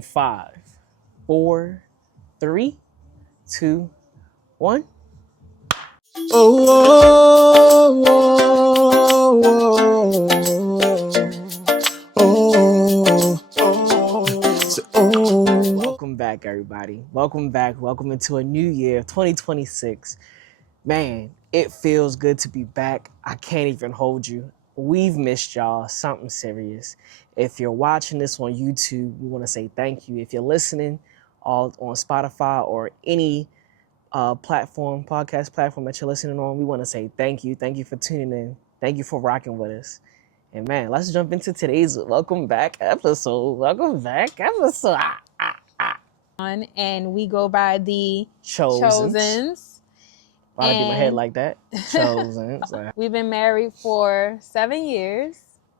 5, 4, 3, 2, 1. Oh, oh, oh, oh, oh. Welcome back, everybody. Welcome back. Welcome into a new year, 2026. Man, it feels good to be back. I can't even hold you. We've missed y'all. Something serious. If you're watching this on YouTube, we want to say thank you. If you're listening all on Spotify or any podcast platform that you're listening on, we want to say thank you. Thank you for tuning in. Thank you for rocking with us. And man, let's jump into today's welcome back episode. And we go by the Chosens. Why'd I do my head And- like that? Chosens. We've been married for 7 years,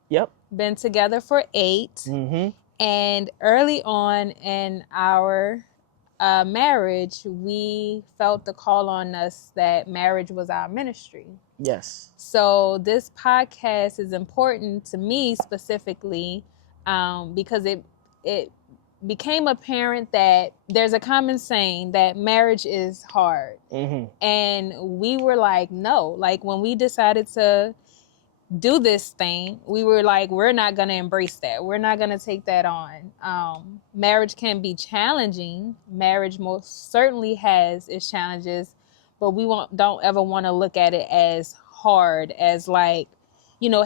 Yep. been together for 8. Mm-hmm. And early on in our marriage, we felt the call on us that marriage was our ministry. Yes. So this podcast is important to me specifically because it became apparent that there's a common saying that marriage is hard. Mm-hmm. And we were like, no. Like when we decided to do this thing, we were like, we're not going to embrace that. We're not going to take that on. Marriage can be challenging. Marriage most certainly has its challenges, but we don't ever want to look at it as hard, as like,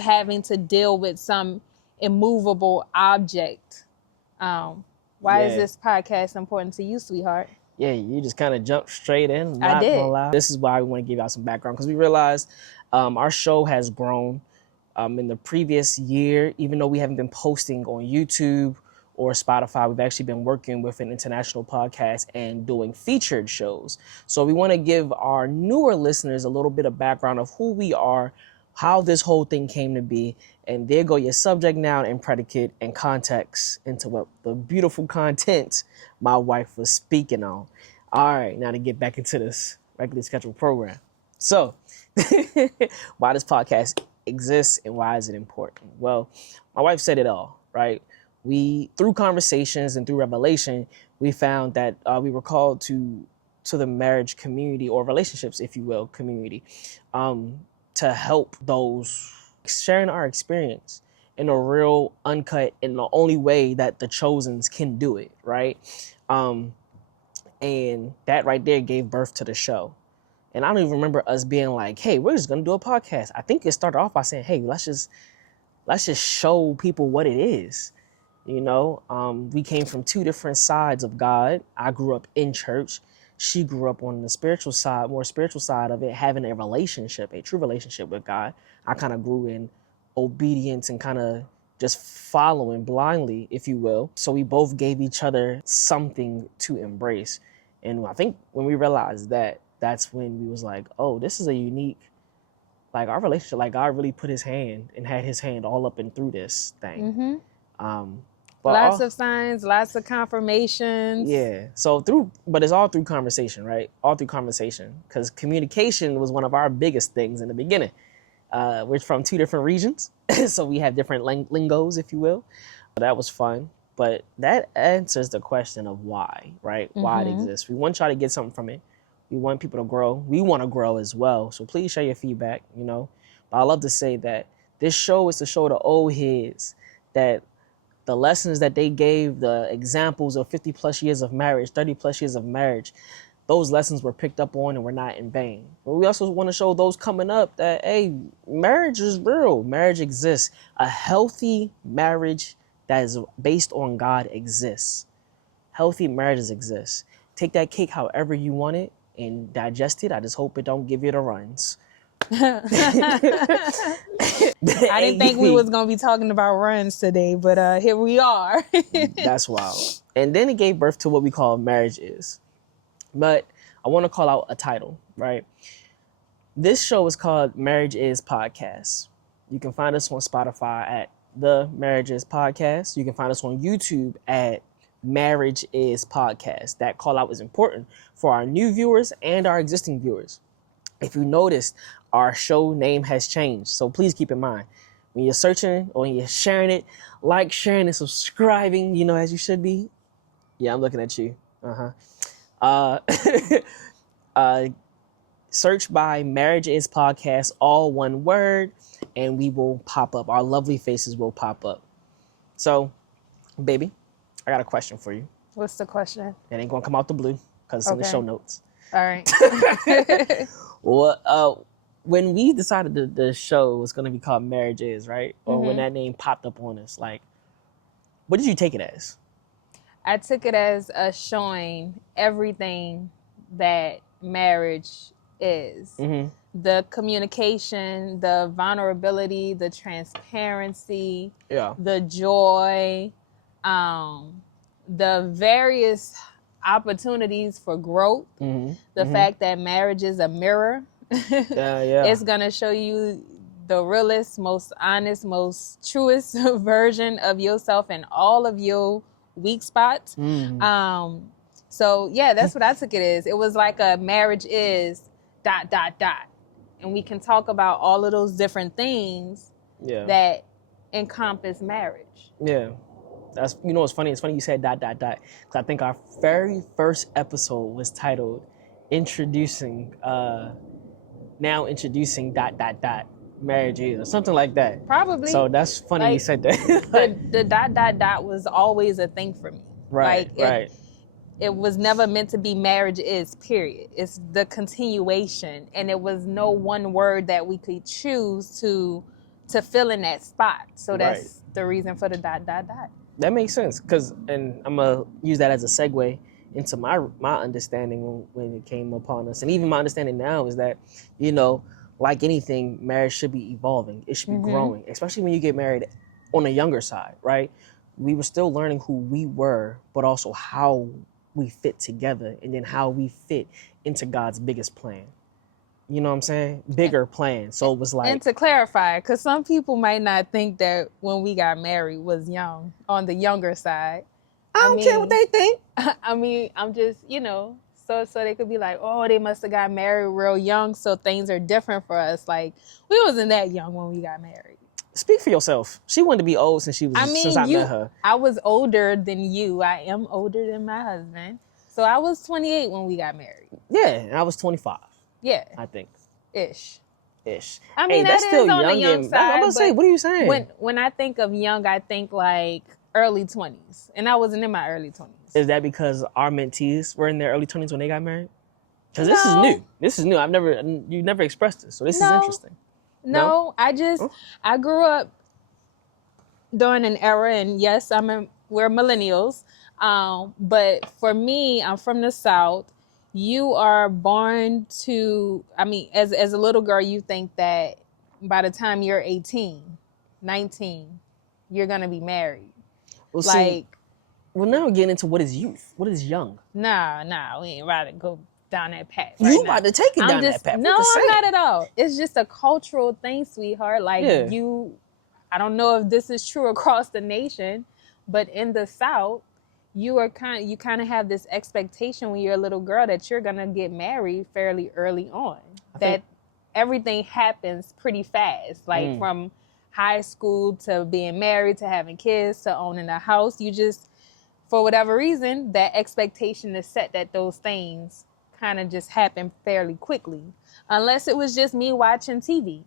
having to deal with some immovable object. Why is this podcast important to you, sweetheart? Yeah, you just kind of jumped straight in. I did. Gonna lie. This is why we want to give y'all some background, because we realized our show has grown in the previous year. Even though we haven't been posting on YouTube or Spotify, we've actually been working with an international podcast and doing featured shows. So we want to give our newer listeners a little bit of background of who we are, how this whole thing came to be, and there go your subject, noun, and predicate and context into what the beautiful content my wife was speaking on. All right, now to get back into this regularly scheduled program. So, why this podcast exists and why is it important? Well, my wife said it all, right? We, through conversations and through revelation, we found that we were called to the marriage community, or relationships, if you will, community, to help those sharing our experience in a real, uncut, in the only way that the Chosens can do it, right? And that right there gave birth to the show. And I don't even remember us being like, hey, we're just gonna do a podcast. I think it started off by saying, hey, let's just show people what it is. We came from two different sides of God. I grew up in church. She grew up on the spiritual side, more spiritual side of it, having a relationship, a true relationship with God. I kind of grew in obedience and kind of just following blindly, if you will. So we both gave each other something to embrace. And I think when we realized that, that's when we was like, oh, this is a unique, like our relationship, like God really put his hand and had his hand all up and through this thing. Mm-hmm. Lots of signs, lots of confirmations. Yeah. But it's all through conversation, right? All through conversation. Because communication was one of our biggest things in the beginning. We're from two different regions, so we have different lingos, if you will. That was fun. But that answers the question of why, right? Mm-hmm. Why it exists. We want y'all to get something from it. We want people to grow. We want to grow as well. So please share your feedback, But I love to say that this show is to show the old heads that the lessons that they gave, the examples of 50 plus years of marriage, 30 plus years of marriage, those lessons were picked up on and were not in vain. But we also want to show those coming up that, hey, marriage is real. Marriage exists. A healthy marriage that is based on God exists. Healthy marriages exist. Take that cake however you want it and digest it. I just hope it don't give you the runs. I didn't think we was going to be talking about runs today, but here we are. That's wild. And then it gave birth to what we call Marriage Is. But I want to call out a title, right? This show is called Marriage Is Podcast. You can find us on Spotify at The Marriage Is Podcast. You can find us on YouTube at Marriage Is Podcast. That call out is important for our new viewers and our existing viewers. If you noticed, our show name has changed. So please keep in mind, when you're searching or when you're sharing it, like, sharing, and subscribing, as you should be. Yeah, I'm looking at you. Uh-huh. Uh uh search by Marriage Is Podcast, all one word, and we will pop up. Our lovely faces will pop up. So, baby, I got a question for you. What's the question? It ain't gonna come out the blue because it's in the show Okay. notes. All right. Well, when we decided the show was gonna be called Marriage Is, right? Or when that name popped up on us, like, what did you take it as? I took it as a showing everything that marriage is. The communication, the vulnerability, the transparency, the joy, the various opportunities for growth, the fact that marriage is a mirror. It's going to show you the realest, most honest, most truest version of yourself and all of your weak spots. So yeah, that's what I took it as. It was like a marriage is ... And we can talk about all of those different things that encompass marriage. Yeah. That's, you know what's funny? It's funny you said ... Because I think our very first episode was titled introducing marriage is, or something like that. Probably. So that's funny you said that. the ... was always a thing for me. Right, right. It was never meant to be marriage is, period. It's the continuation. And it was no one word that we could choose to fill in that spot. So that's the reason for the ... That makes sense. And I'm going to use that as a segue into my understanding when it came upon us. And even my understanding now is that, you know, like anything, marriage should be evolving. It should be growing, especially when you get married on the younger side, right? We were still learning who we were, but also how we fit together, and then how we fit into God's biggest plan. You know what I'm saying? Bigger plan. So it was like... And to clarify, because some people might not think that when we got married was young, on the younger side. I don't care what they think. I mean, I'm just, you know, so they could be like, oh, they must have got married real young, so things are different for us. Like, we wasn't that young when we got married. Speak for yourself. She wanted to be old since since I met her. I was older than you. I am older than my husband. So I was 28 when we got married. Yeah, and I was 25. Yeah. I think. Ish. I mean, that's still on the young side. I'm going to say, what are you saying? When I think of young, I think like early 20s. And I wasn't in my early 20s. Is that because our mentees were in their early 20s when they got married? Because this is new. This is new. You never expressed this, so this is interesting. No, I grew up during an era, and yes, we're millennials. But for me, I'm from the South. You are born to, I mean, as a little girl, you think that by the time you're 18, 19, you're going to be married. Well, now we're getting into what is youth. What is young? Nah, we ain't about to go down that path. You about to take it down that path. No, I'm not at all. It's just a cultural thing, sweetheart. Like I don't know if this is true across the nation, but in the South, you kind of have this expectation when you're a little girl that you're gonna get married fairly early on. Everything happens pretty fast, like from high school to being married to having kids to owning a house. You just, for whatever reason, that expectation is set that those things kind of just happen fairly quickly, unless it was just me watching TV.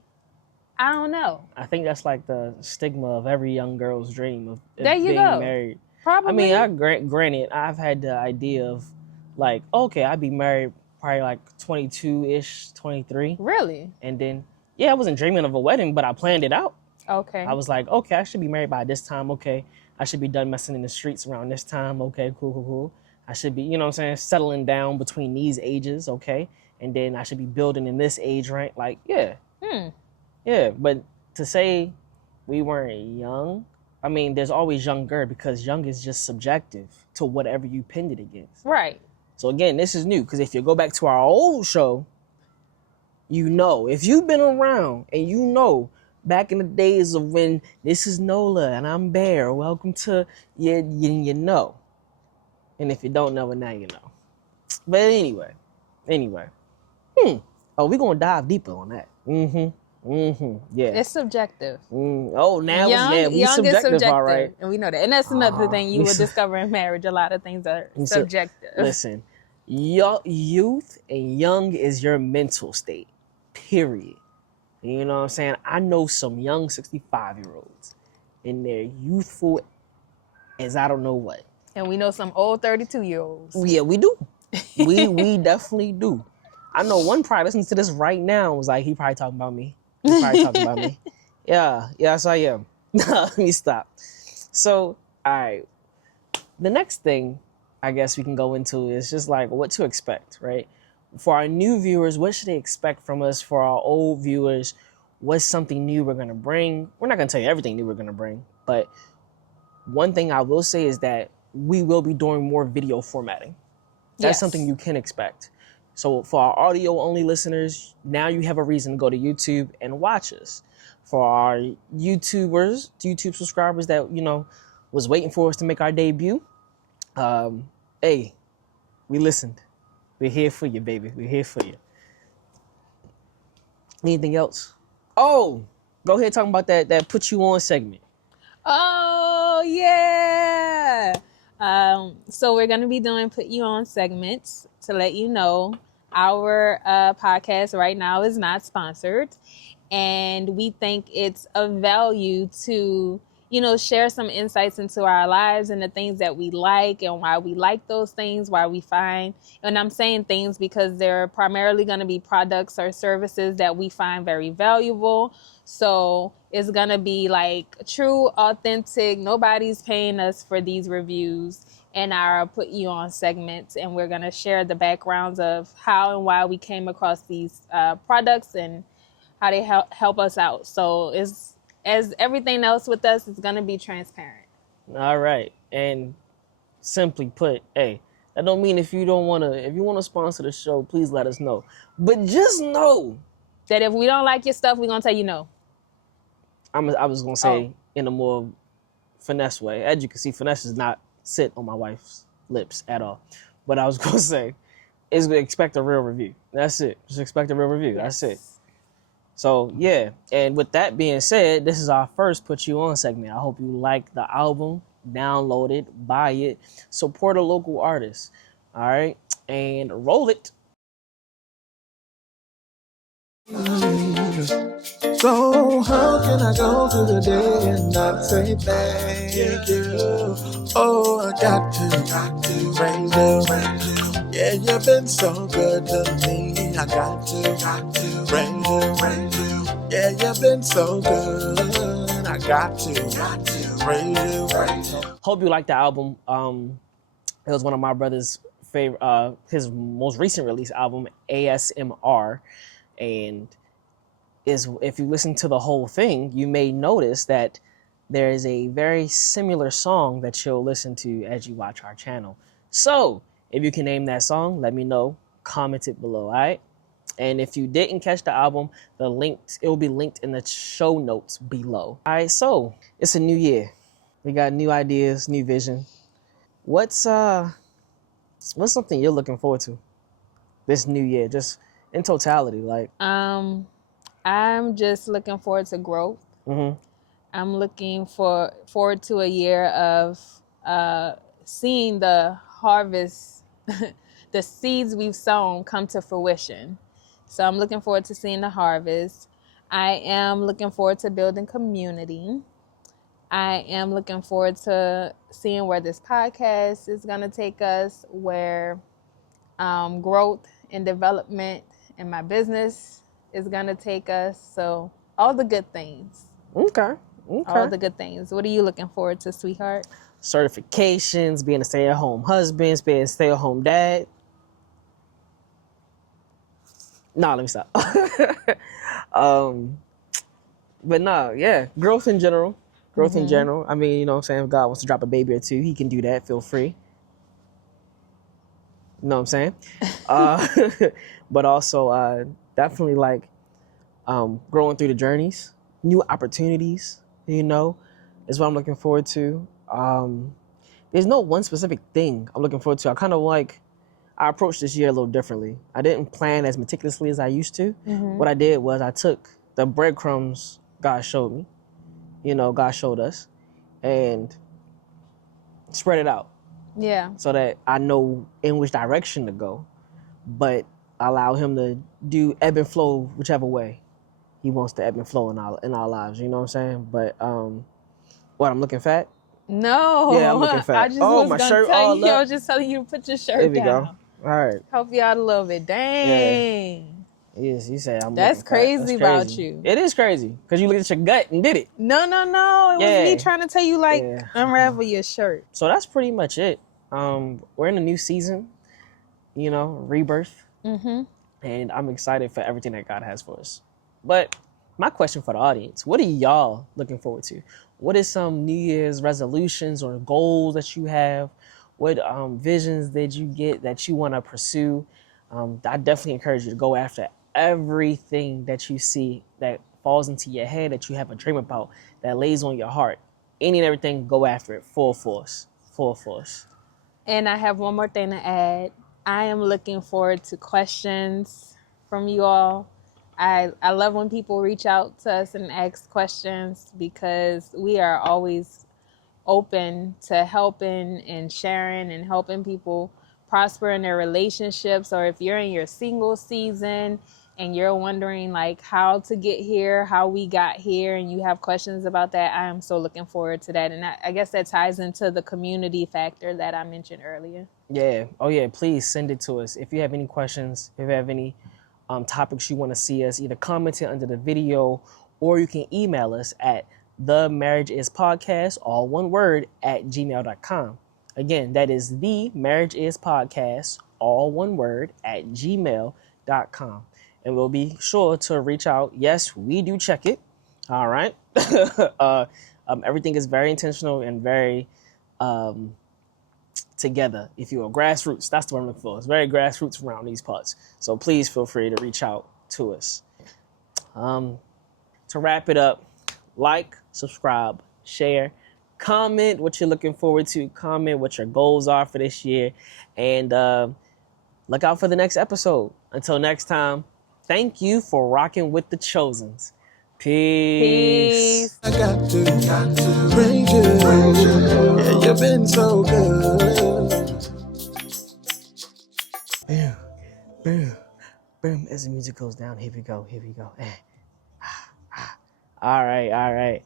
I don't know. I think that's like the stigma of every young girl's dream of being married. Probably. I mean, granted, I've had the idea of like, okay, I'd be married probably like 22-ish, 23. Really? And then, I wasn't dreaming of a wedding, but I planned it out. Okay. I was like, okay, I should be married by this time. Okay, I should be done messing in the streets around this time. Okay, cool. I should be, you know what I'm saying, settling down between these ages, okay? And then I should be building in this age, right? Like, yeah. Yeah, but to say we weren't young, I mean, there's always younger because young is just subjective to whatever you pinned it against. Right. So again, this is new because if you go back to our old show, you know, if you've been around and you know, back in the days of when this is Nola and I'm Bear, welcome to, you know. And if you don't know it, now you know. But anyway. Oh, we're going to dive deeper on that. Yeah. It's subjective. Oh, now we Young is subjective, all subjective, right. and we know that. And that's another thing you We will su- discover in marriage. A lot of things are we su- subjective. Listen, youth and young is your mental state, period. You know what I'm saying? I know some young 65-year-olds, and they're youthful as I don't know what. And we know some old 32-year-olds. Yeah, we do. We definitely do. I know one probably listening to this right now was like, he probably talking about me. He probably talking about me. Yeah, yes I am. Let me stop. So, all right. The next thing I guess we can go into is just like what to expect, right? For our new viewers, what should they expect from us? For our old viewers, what's something new we're gonna bring? We're not gonna tell you everything new we're gonna bring, but one thing I will say is that we will be doing more video formatting. That's something you can expect. So for our audio only listeners, now you have a reason to go to YouTube and watch us. For our YouTube subscribers that, was waiting for us to make our debut, hey, we listened. We're here for you, baby. We're here for you. Anything else? Oh, go ahead talking about that put you on segment. Oh, yeah. So we're going to be doing Put You On segments to let you know our podcast right now is not sponsored. And we think it's of value to, share some insights into our lives and the things that we like and why we like those things, why we find. And I'm saying things because they're primarily going to be products or services that we find very valuable. So it's going to be like true, authentic. Nobody's paying us for these reviews and our Put You On segments. And we're going to share the backgrounds of how and why we came across these products and how they help us out. So as everything else with us, it's going to be transparent. All right. And simply put, hey, that don't mean if you want to sponsor the show, please let us know. But just know that if we don't like your stuff, we're going to tell you no. I was going to say in a more finesse way. As you can see, finesse does not sit on my wife's lips at all. But I was going to say is expect a real review. That's it. Just expect a real review. Yes. That's it. So, yeah. And with that being said, this is our first Put You On segment. I hope you like the album. Download it. Buy it. Support a local artist. All right? And roll it. So how can I go through the day and not say thank you? Oh, I got to praise you. Yeah, you've been so good to me. I got to praise you. Yeah, you've been so good. I got to praise you. Hope you like the album. It was one of my brother's favorite, his most recent release album, ASMR, and if you listen to the whole thing, you may notice that there is a very similar song that you'll listen to as you watch our channel. So if you can name that song, let me know. Comment it below, all right? And if you didn't catch the album, it will be linked in the show notes below. All right, so it's a new year. We got new ideas, new vision. What's something you're looking forward to this new year, just in totality? Like, I'm just looking forward to growth. I'm looking forward to a year of seeing the harvest, the seeds we've sown come to fruition. So I'm looking forward to seeing the harvest. I am looking forward to building community. I am looking forward to seeing where this podcast is going to take us, where growth and development in my business is going to take us. So all the good things. Okay. All the good things. What are you looking forward to, sweetheart? Certifications, being a stay-at-home husband, being a stay-at-home dad. No, let me stop. But no, yeah, growth in general. I mean, you know what I'm saying? If God wants to drop a baby or two, he can do that. Feel free. You know what I'm saying? But also definitely like growing through the journeys, new opportunities, is what I'm looking forward to. There's no one specific thing I'm looking forward to. I approached this year a little differently. I didn't plan as meticulously as I used to. What I did was I took the breadcrumbs God showed me, God showed us, and spread it out Yeah. so that I know in which direction to go, but allow him to do ebb and flow whichever way he wants to ebb and flow in our lives. You know what I'm saying? But what, I'm looking fat? No, Yeah, I'm looking I fat. just Oh, was my gonna shirt tell all you. I up. was just telling you to put your There shirt we go. down. All right. Help you out a little bit. Yeah. Dang. Yes, you said I'm That's looking fat. That's crazy about crazy. you. It is crazy because you looked at your gut and did it. No. It was me Yeah. trying to tell you, like, Yeah. unravel your shirt. So that's pretty much it. We're in a new season, rebirth, Mm-hmm. and I'm excited for everything that God has for us. But my question for the audience: what are y'all looking forward to? What is some New Year's resolutions or goals that you have? What visions did you get that you want to pursue? I definitely encourage you to go after everything that you see that falls into your head that you have a dream about that lays on your heart. Any and everything, go after it full force. Full force. And I have one more thing to add. I am looking forward to questions from you all. I love when people reach out to us and ask questions because we are always open to helping and sharing and helping people prosper in their relationships. Or if you're in your single season and you're wondering like how to get here, how we got here, and you have questions about that, I am so looking forward to that. And I guess that ties into the community factor that I mentioned earlier. Yeah. Oh, yeah. Please send it to us. If you have any questions, if you have any topics you want to see us, either comment it under the video or you can email us at the marriage is podcast, all one word, at gmail.com. Again, that is the marriage is podcast, all one word, at gmail.com. And we'll be sure to reach out. Yes, we do check it. All right. Everything is very intentional and very together, if you will. Grassroots, that's the word I'm looking for. It's very grassroots around these parts. So please feel free to reach out to us. To wrap it up, like, subscribe, share, comment what you're looking forward to, comment what your goals are for this year, and look out for the next episode. Until next time, thank you for rocking with the Chosens. Peace. Peace. I got to praise you. Yeah, you've been so good. Boom, boom, boom. As the music goes down, here we go. All right.